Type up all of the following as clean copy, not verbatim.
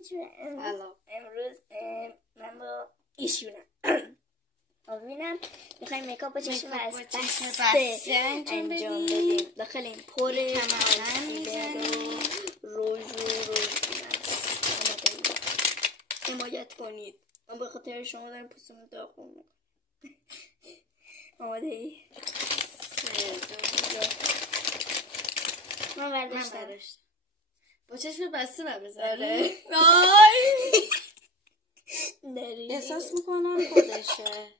چطوره؟ سلام. امروز من با ایشونم ببینم میخوایم میکاپ با چشم بسته انجام بدیم. داخل این پر روژ حمایت کنید. من به خاطر شما دارم پوستمو داغون میکنم. آماده ای؟ من برداشتم. با چشم بسته بزنی؟ آره. احساس میکنم خودشه.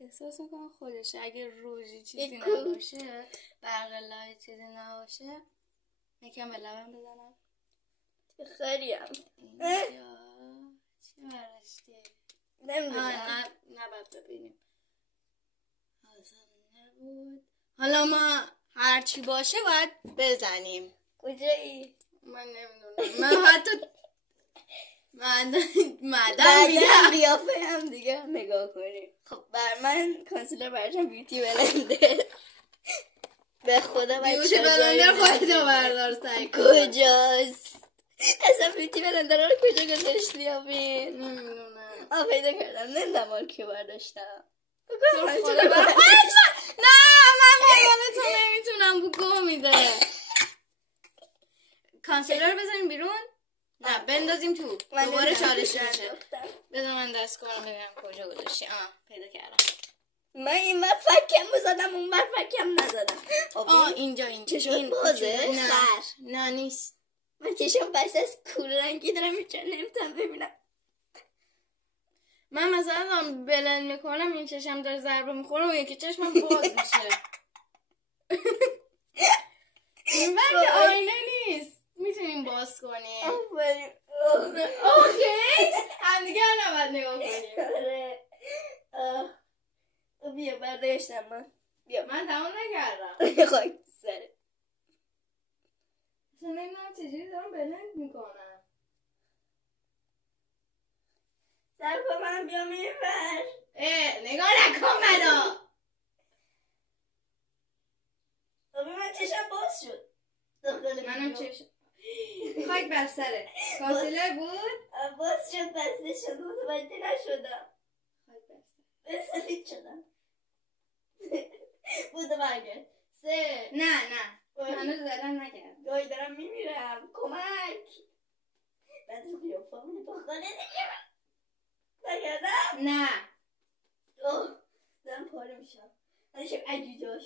احساس میکنم خودشه. اگه روژی چیزی نباشه، برق لایت چیزی نباشه، یکم به لبم بزنم. خیلیم چی برشتی؟ نمیدونم. نباید ببینیم. نبود. حالا ما هرچی باشه باید بزنیم. کجایی؟ من نمیدونم. من حتی مدام میگم بیافه هم دیگه نگاه کنیم. خب بر من کانسیلر برشم بیوتی بلندر. به خدا بیوتی بلندر خودتو بردار سعی کن. کجاست؟ اصلا بیوتی بلندر رو کجا گذاشتی آبین؟ نمیدونم. پیدا کردم. نمیدونم مال که برداشتم. نه من مامانتو نمیتونم بو گو میده. کانسیلر بزنیم بیرون؟ نه بندازیم تو. دوباره چالش میشه. بذار من دست کنم ببینم کجا گذاشتی. پیدا کردم. من این وقت فکم بزدم اون وقت فکم نزدم. اینجا چشم بازه؟ نه نیست. من چشم بسته از کور رنگی دارم اینجا نمیتونم ببینم. من مثلا بلند میکنم این چشم داره ضربه میخوره و یکی چشمم باز میشه. این وقت آینه نیست. میتونیم باز کنیم. اوکی. هم دیگه نباید نگاه کنیم. بیا برداشتم من. بیا من تمام نکردم. خاک سره. اصلا نمیدونم چجوری دارم بلند میکنم. سر با من بیا میبر. نگاه نکن منو. من چشم باز شد. منم چشم خاک بر سره. کانسیلر بود؟ باز شد بسته شد متوجه نشدم. خاک بر سره. سفید شدم. بوده برگرد. نه هنوز بلند نکردم. گاهی دارم میمیرم. کمک. بعد رو قیافه‌مون با خانه نمیرم. نکردم؟ نه دارم پاره میشم. ازشم عجیجه